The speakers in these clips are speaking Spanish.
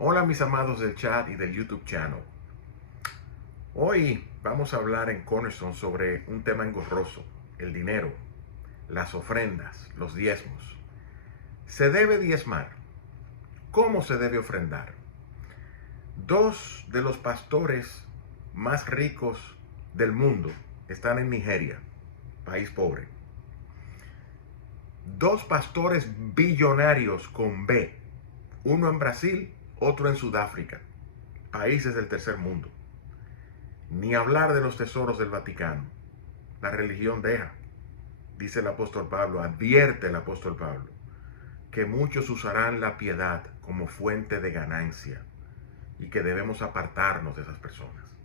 Hola mis amados del chat y del YouTube channel. Hoy vamos a hablar en Cornerstone sobre un tema engorroso, el dinero, las ofrendas, los diezmos. ¿Se debe diezmar? ¿Cómo se debe ofrendar? Dos de los pastores más ricos del mundo están en Nigeria, país pobre. Dos pastores billonarios con B, uno en Brasil, otro en Sudáfrica, países del tercer mundo. Ni hablar de los tesoros del Vaticano. La religión deja, dice el apóstol Pablo, advierte el apóstol Pablo, que muchos usarán la piedad como fuente de ganancia y que debemos apartarnos de esas personas.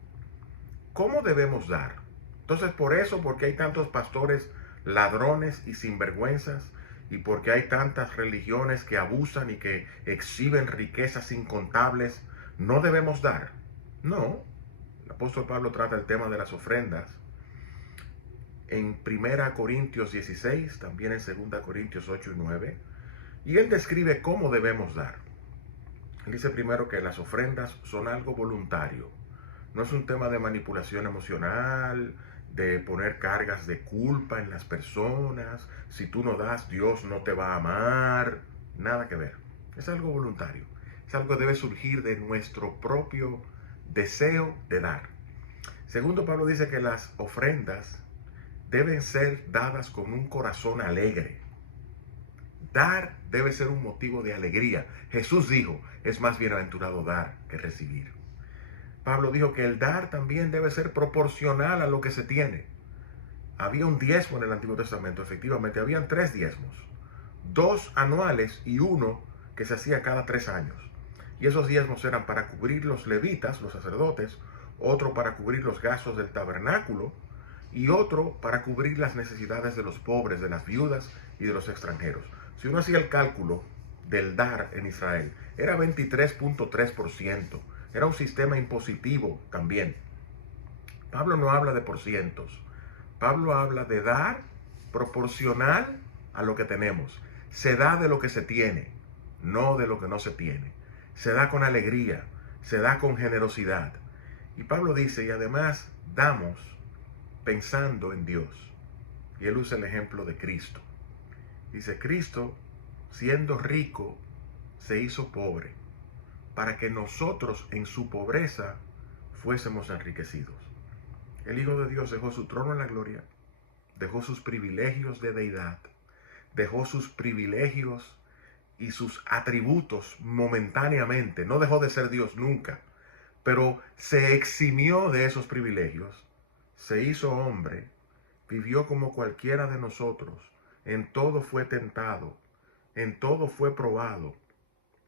¿Cómo debemos dar? Entonces, porque hay tantos pastores ladrones y sinvergüenzas, y porque hay tantas religiones que abusan y que exhiben riquezas incontables, ¿no debemos dar? No. El apóstol Pablo trata el tema de las ofrendas en 1 Corintios 16, también en 2 Corintios 8 y 9, y él describe cómo debemos dar. Él dice primero que las ofrendas son algo voluntario, no es un tema de manipulación emocional, de poner cargas de culpa en las personas, si tú no das, Dios no te va a amar, nada que ver, es algo voluntario, es algo que debe surgir de nuestro propio deseo de dar. Segundo, Pablo dice que las ofrendas deben ser dadas con un corazón alegre. Dar debe ser un motivo de alegría. Jesús dijo, es más bienaventurado dar que recibir. Pablo dijo que el dar también debe ser proporcional a lo que se tiene. Había un diezmo en el Antiguo Testamento, efectivamente, habían 3 diezmos. 2 anuales y uno que se hacía cada 3 años. Y esos diezmos eran para cubrir los levitas, los sacerdotes, otro para cubrir los gastos del tabernáculo, y otro para cubrir las necesidades de los pobres, de las viudas y de los extranjeros. Si uno hacía el cálculo del dar en Israel, era 23.3%. Era un sistema impositivo también. Pablo no habla de porcientos. Pablo habla de dar proporcional a lo que tenemos. Se da de lo que se tiene, no de lo que no se tiene. Se da con alegría, se da con generosidad. Y Pablo dice, y además damos pensando en Dios. Y él usa el ejemplo de Cristo. Dice, Cristo, siendo rico, se hizo pobre, para que nosotros en su pobreza fuésemos enriquecidos. El Hijo de Dios dejó su trono en la gloria, dejó sus privilegios de deidad, dejó sus privilegios y sus atributos momentáneamente, no dejó de ser Dios nunca, pero se eximió de esos privilegios, se hizo hombre, vivió como cualquiera de nosotros, en todo fue tentado, en todo fue probado,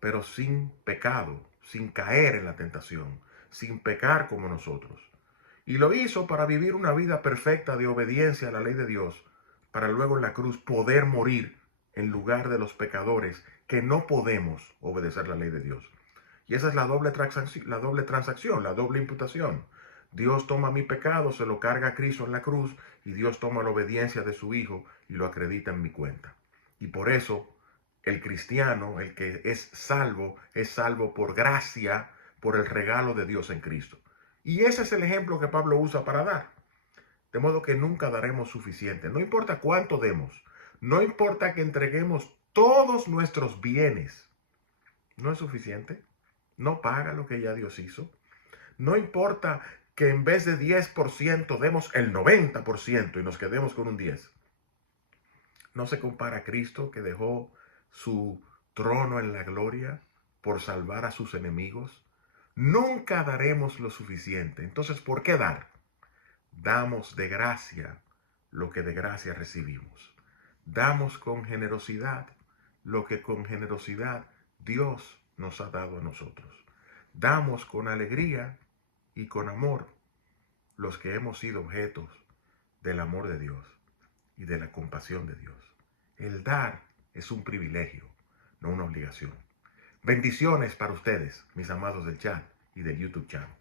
pero sin pecado, sin caer en la tentación, sin pecar como nosotros. Y lo hizo para vivir una vida perfecta de obediencia a la ley de Dios, para luego en la cruz poder morir en lugar de los pecadores que no podemos obedecer la ley de Dios. Y esa es la doble transacción, la doble imputación. Dios toma mi pecado, se lo carga a Cristo en la cruz, y Dios toma la obediencia de su Hijo y lo acredita en mi cuenta. Y por eso el cristiano, el que es salvo por gracia, por el regalo de Dios en Cristo. Y ese es el ejemplo que Pablo usa para dar. De modo que nunca daremos suficiente. No importa cuánto demos. No importa que entreguemos todos nuestros bienes. No es suficiente. No paga lo que ya Dios hizo. No importa que en vez de 10% demos el 90% y nos quedemos con un 10%. No se compara a Cristo, que dejó su trono en la gloria por salvar a sus enemigos. Nunca daremos lo suficiente. Entonces, ¿por qué dar? Damos de gracia lo que de gracia recibimos. Damos con generosidad lo que con generosidad Dios nos ha dado a nosotros. Damos con alegría y con amor los que hemos sido objetos del amor de Dios y de la compasión de Dios. El dar es un privilegio, no una obligación. Bendiciones para ustedes, mis amados del chat y del YouTube channel.